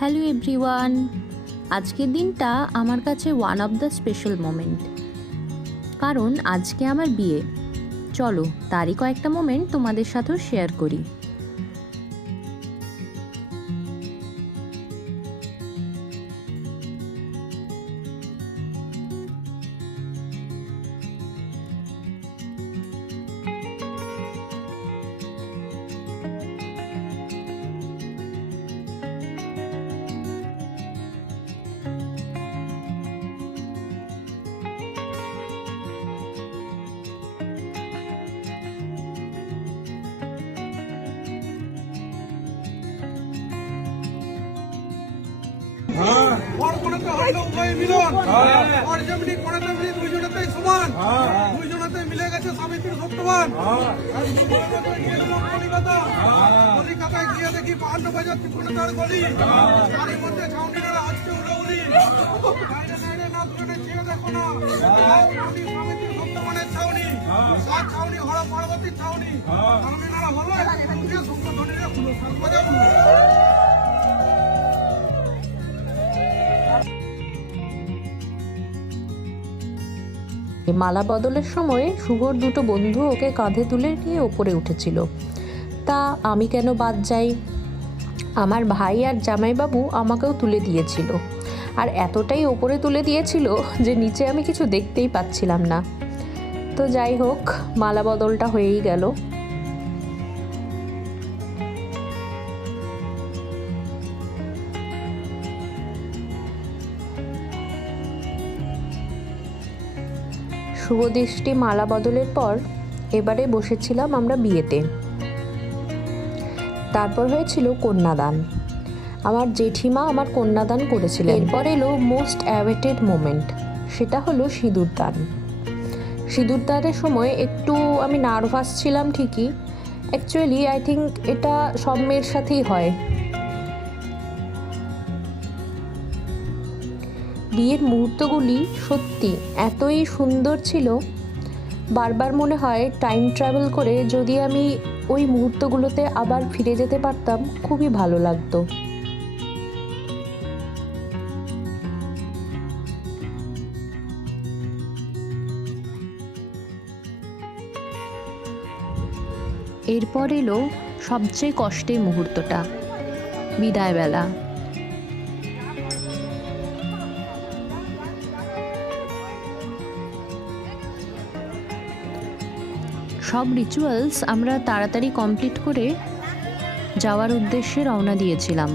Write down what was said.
Hello everyone, আজকের দিনটা আমার কাছে one of the special moment, কারণ আজকে আমার বিয়ে। চলো তারই কয়েকটা মোমেন্ট তোমাদের সাথেও শেয়ার করি। দুইজনেতে মিলে গেছে সাবিত্রী সত্যবান। কলিকাতায় গিয়ে দেখি 52 বাজার ত্রিপুণতার গলি, তারই মধ্যে ছাউনিরা আজকে উড়াউড়ি। না দুজনে চেয়ে দেখো না, সাবিত্রী সত্যবানের ছাউনি, সাত ছাউনি হর পার্বতীর ছাউনি। ছাউনিরা হলো ধনীরা খুলো বাজার। মালা বদলের সময় শুভর দুটো বন্ধু ওকে কাঁধে তুলে নিয়ে ওপরে উঠেছিল। তা আমি কেন বাদ যাই? আমার ভাই আর জামাইবাবু আমাকেও তুলে দিয়েছিল, আর এতটাই ওপরে তুলে দিয়েছিল যে নিচে আমি কিছু দেখতেই পাচ্ছিলাম না। তো যাই হোক, মালা বদলটা হয়েই গেল। শুভদৃষ্টি মালা বদলের পর এবারে বসেছিলাম আমরা বিয়েতে। তারপর হয়েছিল কন্যাদান। আমার জেঠিমা আমার কন্যাদান করেছিলেন। এরপর এলো মোস্ট অ্যাওয়েটেড মোমেন্ট, সেটা হলো সিঁদুরদান। সিঁদুরদানের সময় একটু আমি নার্ভাস ছিলাম ঠিকই, অ্যাকচুয়ালি আই থিঙ্ক এটা সব মেয়ের সাথেই হয়। বিয়ের মুহূর্তগুলি সত্যি এতই সুন্দর ছিল, বারবার মনে হয় টাইম ট্রাভেল করে যদি আমি ওই মুহূর্তগুলোতে আবার ফিরে যেতে পারতাম, খুবই ভালো লাগতো। এরপর এলো সবচেয়ে কষ্টের মুহূর্তটা, বিদায়বেলা। সব রিচুয়ালস আমরা তাড়াতাড়ি কমপ্লিট করে যাওয়ার উদ্দেশ্যে রওনা দিয়েছিলাম।